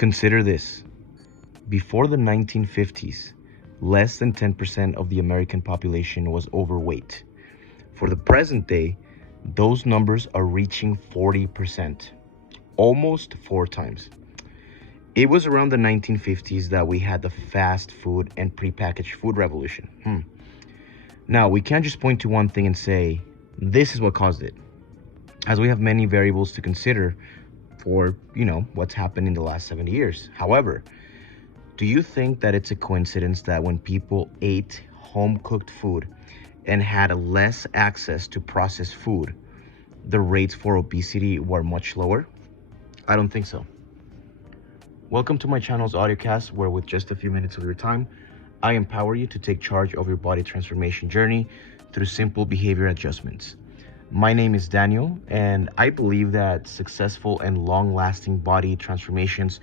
Consider this. Before the 1950s, less than 10% of the American population was overweight. For the present day, those numbers are reaching 40%, almost 4 times. It was around the 1950s that we had the fast food and prepackaged food revolution. Now, we can't just point to one thing and say, this is what caused it, as we have many variables to consider for, what's happened in the last 70 years. However, do you think that it's a coincidence that when people ate home-cooked food and had less access to processed food, the rates for obesity were much lower? I don't think so. Welcome to my channel's Audiocast, where with just a few minutes of your time, I empower you to take charge of your body transformation journey through simple behavior adjustments. My name is Daniel, and I believe that successful and long-lasting body transformations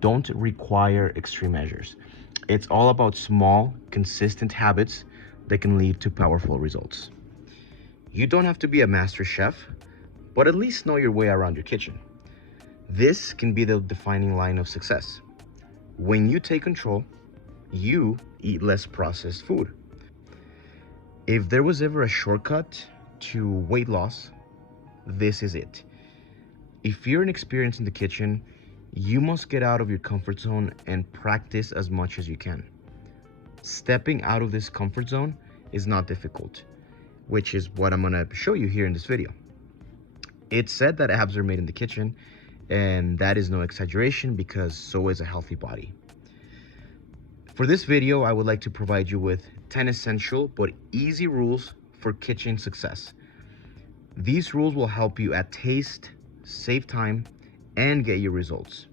don't require extreme measures. It's all about small, consistent habits that can lead to powerful results. You don't have to be a master chef, but at least know your way around your kitchen. This can be the defining line of success. When you take control, you eat less processed food. If there was ever a shortcut to weight loss, this is it. If you're inexperienced in the kitchen, you must get out of your comfort zone and practice as much as you can. Stepping out of this comfort zone is not difficult, which is what I'm gonna show you here in this video. It's said that abs are made in the kitchen, and that is no exaggeration because so is a healthy body. For this video, I would like to provide you with 10 essential but easy rules for kitchen success. These rules will help you at taste, save time, and get your results.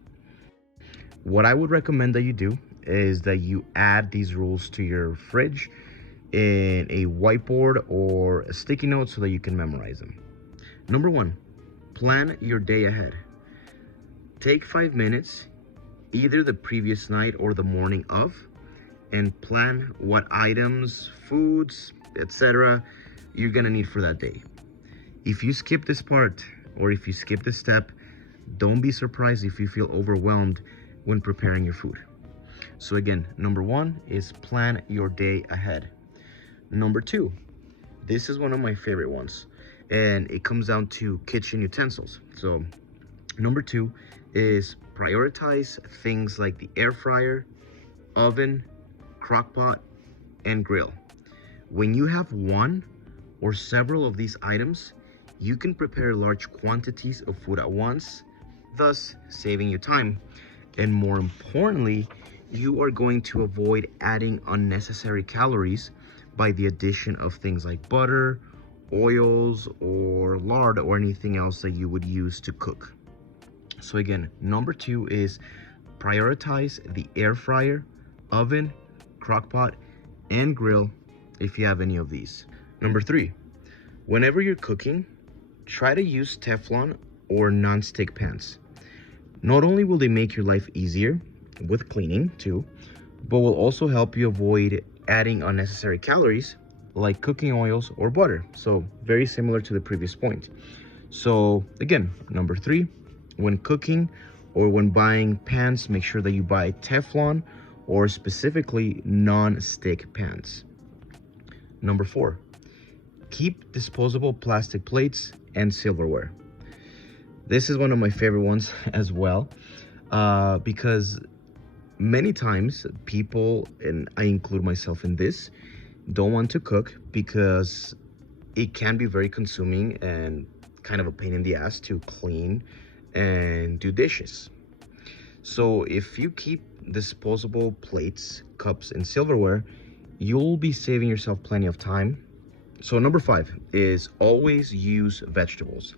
What I would recommend that you do is that you add these rules to your fridge in a whiteboard or a sticky note so that you can memorize them. Number 1, plan your day ahead. Take 5 minutes, either the previous night or the morning of, and plan what items, foods, etc. you're gonna need for that day. If you skip this part, or if you skip this step, don't be surprised if you feel overwhelmed when preparing your food. So again, number 1 is plan your day ahead. Number 2, this is one of my favorite ones, and it comes down to kitchen utensils. So number 2 is prioritize things like the air fryer, oven, crock pot, and grill. When you have one or several of these items, you can prepare large quantities of food at once, thus saving you time. And more importantly, you are going to avoid adding unnecessary calories by the addition of things like butter, oils, or lard, or anything else that you would use to cook. So again, number 2 is prioritize the air fryer, oven, crock pot, and grill if you have any of these. Number 3, whenever you're cooking, try to use Teflon or non-stick pans. Not only will they make your life easier with cleaning too, but will also help you avoid adding unnecessary calories like cooking oils or butter. So very similar to the previous point. So again, number 3, when cooking or when buying pans, make sure that you buy Teflon or specifically non-stick pans. Number 4, keep disposable plastic plates and silverware. This is one of my favorite ones as well, because many times people, and I include myself in this, don't want to cook because it can be very consuming and kind of a pain in the ass to clean and do dishes. So if you keep disposable plates, cups, and silverware, you'll be saving yourself plenty of time. So number 5 is always use vegetables.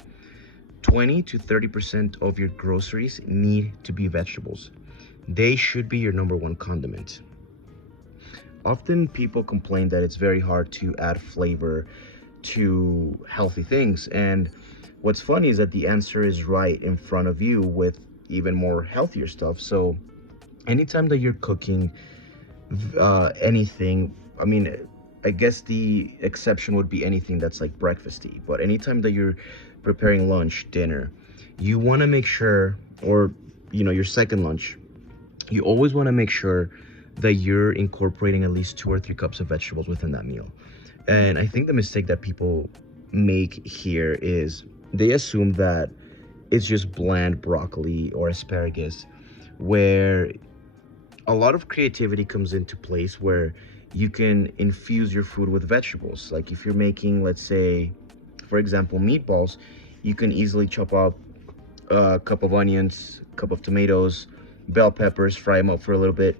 20 to 30% of your groceries need to be vegetables. They should be your number 1 condiment. Often people complain that it's very hard to add flavor to healthy things, and what's funny is that the answer is right in front of you with even more healthier stuff. So anytime that you're cooking anything, I mean, I guess the exception would be anything that's like breakfasty, but anytime that you're preparing lunch, dinner, you want to make sure, or your second lunch, You always want to make sure that you're incorporating at least 2 or 3 cups of vegetables within that meal. And I think the mistake that people make here is they assume that it's just bland broccoli or asparagus, where a lot of creativity comes into place where you can infuse your food with vegetables. Like if you're making, let's say, for example, meatballs, you can easily chop up a cup of onions, cup of tomatoes, bell peppers, fry them up for a little bit,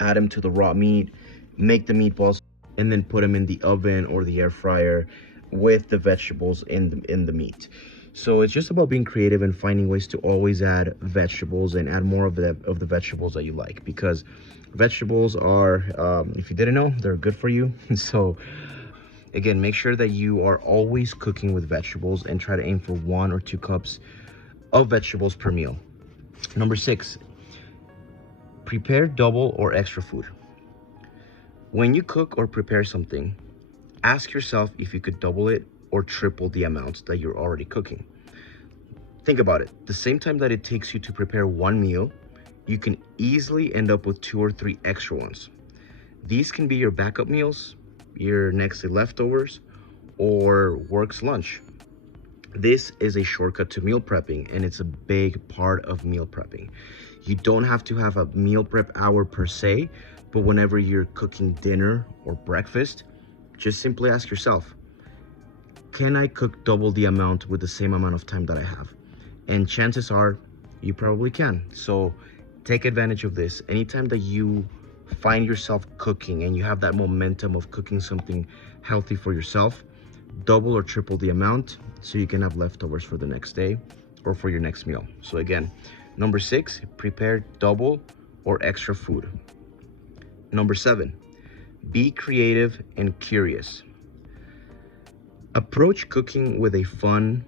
add them to the raw meat, make the meatballs, and then put them in the oven or the air fryer with the vegetables in the meat. So it's just about being creative and finding ways to always add vegetables and add more of the vegetables that you like, because vegetables are, if you didn't know, they're good for you. So again, make sure that you are always cooking with vegetables and try to aim for 1 or 2 cups of vegetables per meal. Number 6, prepare double or extra food. When you cook or prepare something, ask yourself if you could double it or triple the amount that you're already cooking. Think about it. The same time that it takes you to prepare one meal, you can easily end up with 2 or 3 extra ones. These can be your backup meals, your next day leftovers, or work's lunch. This is a shortcut to meal prepping, and it's a big part of meal prepping. You don't have to have a meal prep hour per se, but whenever you're cooking dinner or breakfast, just simply ask yourself, can I cook double the amount with the same amount of time that I have? And chances are you probably can. So take advantage of this. Anytime that you find yourself cooking and you have that momentum of cooking something healthy for yourself, double or triple the amount so you can have leftovers for the next day or for your next meal. So again, number 6, prepare double or extra food. Number 7, be creative and curious. Approach cooking with a fun,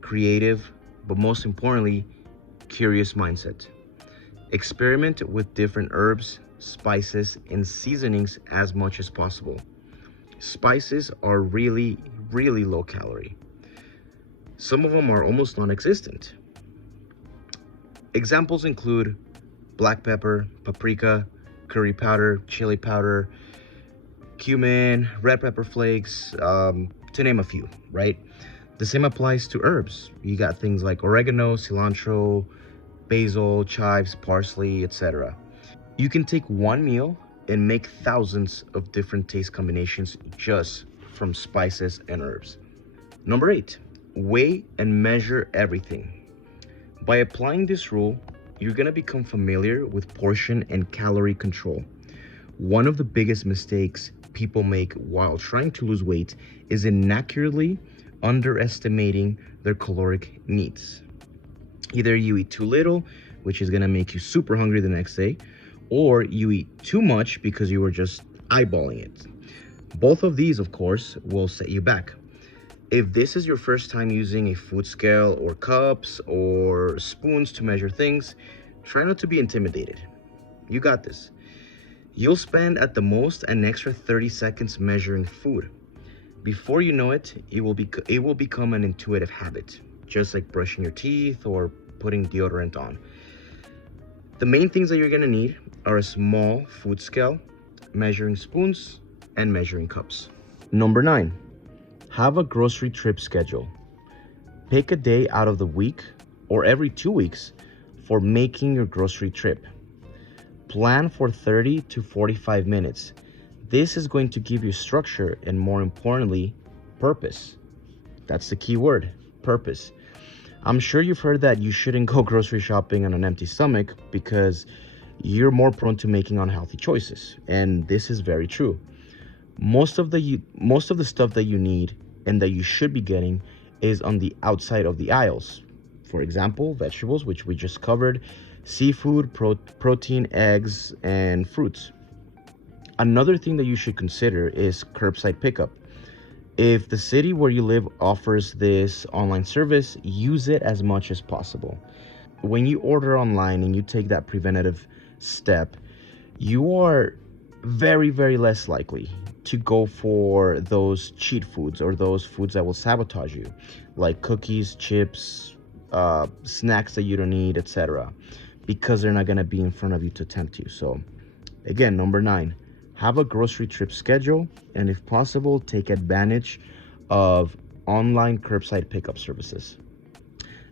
creative, but most importantly, curious mindset. Experiment with different herbs, spices, and seasonings as much as possible. Spices are really, really low calorie. Some of them are almost non-existent. Examples include black pepper, paprika, curry powder, chili powder, cumin, red pepper flakes, to name a few, right? The same applies to herbs. You got things like oregano, cilantro, basil, chives, parsley, etc. You can take one meal and make thousands of different taste combinations just from spices and herbs. Number 8, weigh and measure everything. By applying this rule, you're gonna become familiar with portion and calorie control. One of the biggest mistakes people make while trying to lose weight is inaccurately underestimating their caloric needs. Either you eat too little, which is gonna make you super hungry the next day, or you eat too much because you were just eyeballing it. Both of these, of course, will set you back. If this is your first time using a food scale or cups or spoons to measure things, try not to be intimidated. You got this. You'll spend at the most an extra 30 seconds measuring food. Before you know it, it will become an intuitive habit, just like brushing your teeth or putting deodorant on. The main things that you're gonna need are a small food scale, measuring spoons, and measuring cups. Number 9, have a grocery trip schedule. Pick a day out of the week or every 2 weeks for making your grocery trip. Plan for 30 to 45 minutes. This is going to give you structure and, more importantly, purpose. That's the key word, purpose. I'm sure you've heard that you shouldn't go grocery shopping on an empty stomach because you're more prone to making unhealthy choices, and this is very true. Most of the stuff that you need and that you should be getting is on the outside of the aisles. For example, vegetables, which we just covered, seafood, protein, eggs, and fruits. Another thing that you should consider is curbside pickup. If the city where you live offers this online service, use it as much as possible. When you order online and you take that preventative step, you are very, very less likely to go for those cheat foods or those foods that will sabotage you, like cookies, chips, snacks that you don't need, etc. because they're not going to be in front of you to tempt you. So again, number 9, have a grocery trip schedule, and if possible, take advantage of online curbside pickup services.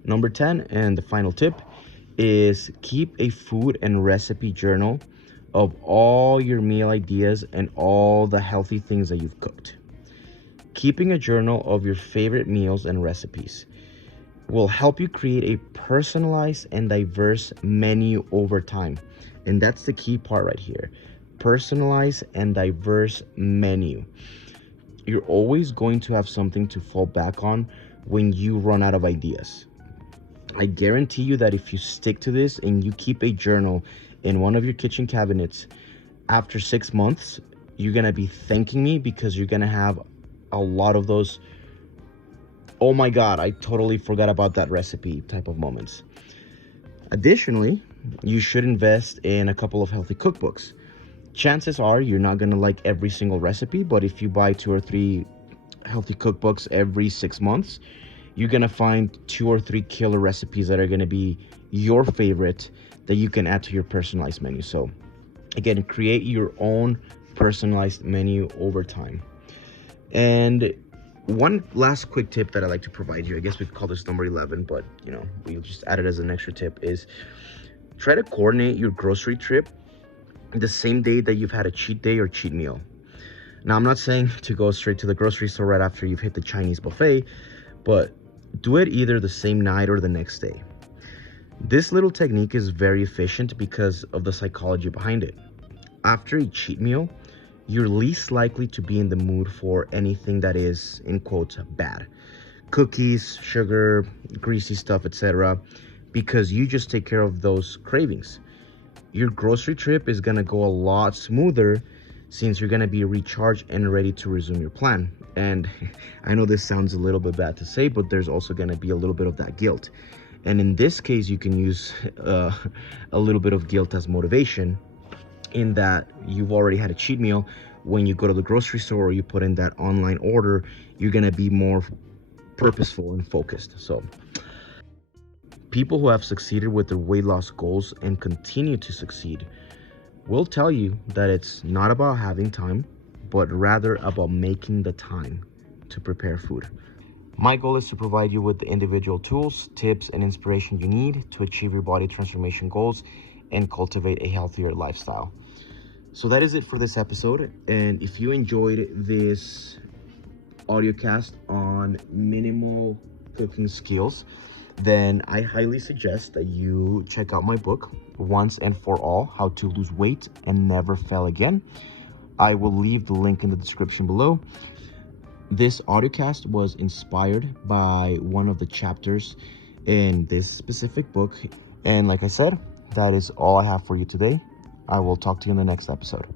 Number 10, and the final tip, is keep a food and recipe journal of all your meal ideas and all the healthy things that you've cooked. Keeping a journal of your favorite meals and recipes will help you create a personalized and diverse menu over time. And that's the key part right here. Personalized and diverse menu. You're always going to have something to fall back on when you run out of ideas. I guarantee you that if you stick to this and you keep a journal in one of your kitchen cabinets, after 6 months, you're going to be thanking me, because you're going to have a lot of those, oh my God, I totally forgot about that recipe type of moments. Additionally, you should invest in a couple of healthy cookbooks. Chances are you're not going to like every single recipe, but if you buy 2 or 3 healthy cookbooks every 6 months, you're going to find 2 or 3 killer recipes that are going to be your favorite that you can add to your personalized menu. So again, create your own personalized menu over time. And one last quick tip that I like to provide you, I guess we could call this number 11, but we just add it as an extra tip, is try to coordinate your grocery trip the same day that you've had a cheat day or cheat meal. Now, I'm not saying to go straight to the grocery store right after you've hit the Chinese buffet, but do it either the same night or the next day. This little technique is very efficient because of the psychology behind it. After a cheat meal, you're least likely to be in the mood for anything that is, in quotes, bad. Cookies, sugar, greasy stuff, etc., because you just take care of those cravings. Your grocery trip is going to go a lot smoother since you're going to be recharged and ready to resume your plan. And I know this sounds a little bit bad to say, but there's also going to be a little bit of that guilt. And in this case, you can use a little bit of guilt as motivation, in that you've already had a cheat meal. When you go to the grocery store or you put in that online order, you're going to be more purposeful and focused. So people who have succeeded with their weight loss goals and continue to succeed will tell you that it's not about having time, but rather about making the time to prepare food. My goal is to provide you with the individual tools, tips, and inspiration you need to achieve your body transformation goals and cultivate a healthier lifestyle. So that is it for this episode. And if you enjoyed this audiocast on minimal cooking skills, then I highly suggest that you check out my book, Once and For All, How to Lose Weight and Never Fail Again. I will leave the link in the description below. This audiocast was inspired by one of the chapters in this specific book. And like I said, that is all I have for you today. I will talk to you in the next episode.